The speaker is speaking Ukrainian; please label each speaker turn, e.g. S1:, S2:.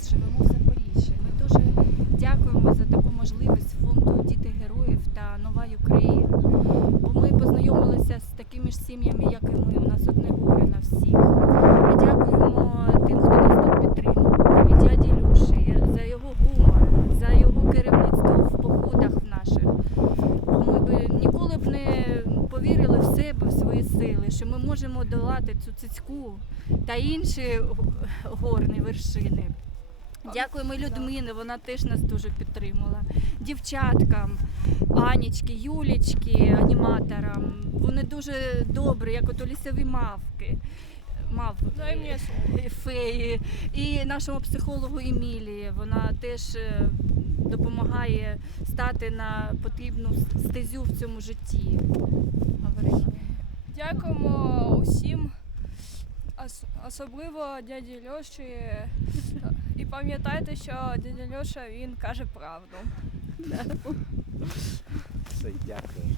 S1: нас живемо в Запоріжжі. Ми дуже дякуємо за таку можливість фонду Діти Героїв та Нова Україна. Бо ми познайомилися з такими ж сім'ями, як і ми. У нас одне горе на всіх. Ми дякуємо тим, хто нас тут підтримував, і дяді Люші за його гумор, за його керівництво в походах наших. Бо ми б ніколи б не повірили в себе, в свої сили, що ми можемо долати цю цицьку та інші горні вершини. Дякуємо Людмилі, вона теж нас дуже підтримала. Дівчаткам, Анічки, Юлічки, аніматорам. Вони дуже добрі, як ото лісові мавки. Мав слово. феї. І нашому психологу Емілії. Вона теж е, допомагає стати на потрібну стезю в цьому житті.
S2: Дякуємо усім, ос- особливо дяді Льоші. І пам'ятайте, що дядя Льоша він каже правду.
S3: Все, дякую.